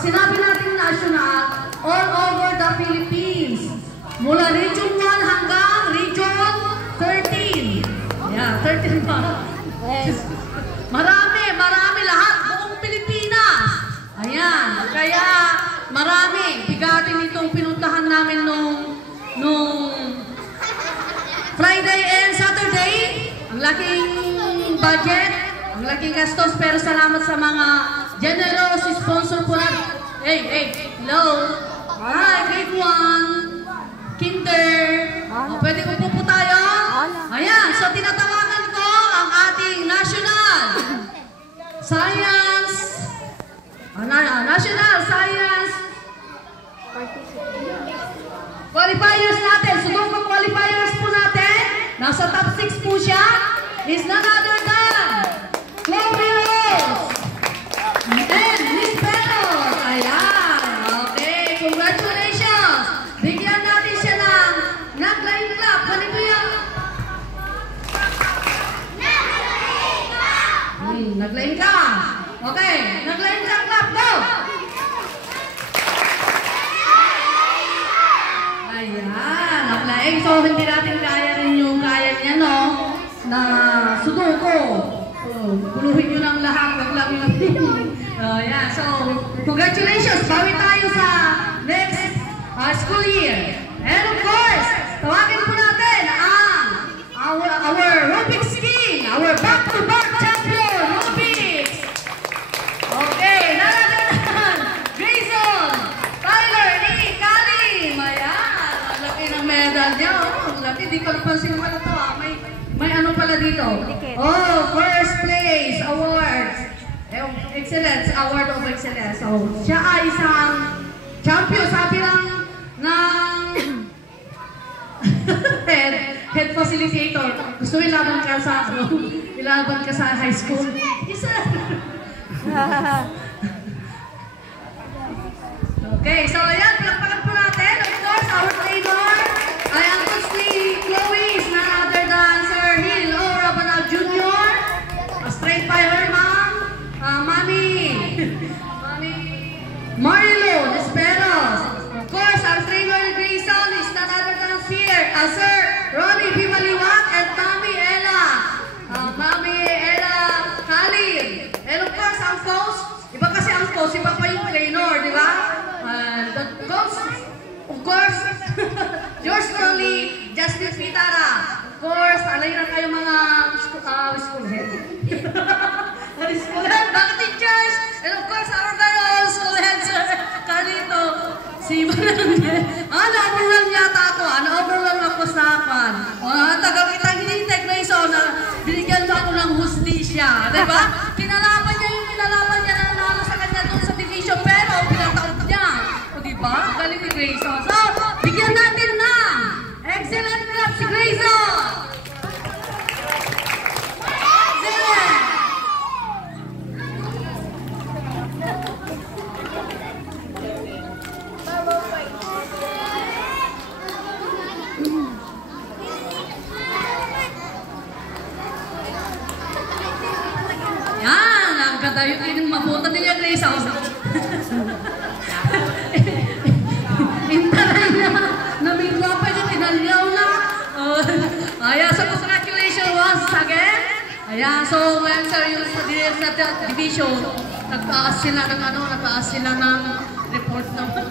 sinabi natin national, all over the Philippines. Mula Region 1 hanggang Region 13. Yeah, 13 pa. Marami lahat. Buong Pilipinas. Ayan. Kaya marami. Bigatin itong pinuntahan namin nung Friday and Saturday. Ang laking budget. Ang laking gastos. Pero salamat sa mga generous sponsor po natin. Hey, hello. Hi, grade 1. Kinder. Pwede upo po tayo? Ayan. So, tinatawagan ko ang ating national science qualifiers natin. Sudoku qualifiers po natin. Nasa top 6 po siya. Is none other than Chloe Rose and Miss Peros. Ayan. Okay. Congratulations. Bigyan natin siya ng nag-line clap. Ganito yan. Nag-line ka. Okay. Nag-line ka clap. Go! Ayan. Nag-line. So, hindi natin kaya rin yung kaya niya, no? Na sudoku. Puluhin nyo ng lahat. Wag lang yung ayan. So, congratulations. Bawi tayo sa next school year. And of course, tawagin po natin ang our Rubik's King, our back-to-back champion, Rubik's. Okay, nalagyan Grayson, Tyler, Nick, Kalim. Ayan, ang laki ng medal niya. Ang laki, di ko napansin pala ito. May ano pala dito. Oh, first place awards. Excellence, award of excellence. So, siya ay isang champion, sabi ng head facilitator. Gusto ilaban ka sa ilaban ka sa high school. Isa. Okay, so ayan, palakpakan po natin. Of course, our trainer ay ang coach ni Chloe is none other than Sir Hill O. Rabanal Jr. Straight by her mom, Mami Marilo Desperos. Of course, our trainer ni Grayson is none other than Sir Ronnie Bimaliwat and Mami Ella Khalid. And of course, ang coach, iba kasi ang coach, iba pa yung trainer, di ba? The coach, of course, yours truly, Justin Pitara. Of course, alay na kayo mga school head. School head, mga teachers. And of course, our fellow school head, Sir Carlito. Si Barangay. Na-overwhelm yata ako. Na-overwhelm ako sa akin. Tagal kitang hinintay, Grayson, na binigyan mo ako ng hustisya. Diba? Kinalaban niya yung kinalaban niya na nanalo sa kanya doon sa division, pero pinataot niya. O diba? Galing ni Grayson. So, bigyan natin na excellent clap si Grayson! Excellent! Yan! Ang ganda yung mapunta din yung Grayson. Intaray na! Namigwa pa yung inalyaw na! Ayan, so congratulations once again! Ayan, so ngayon sir, yung sa division, nagtaas sila ng report naman.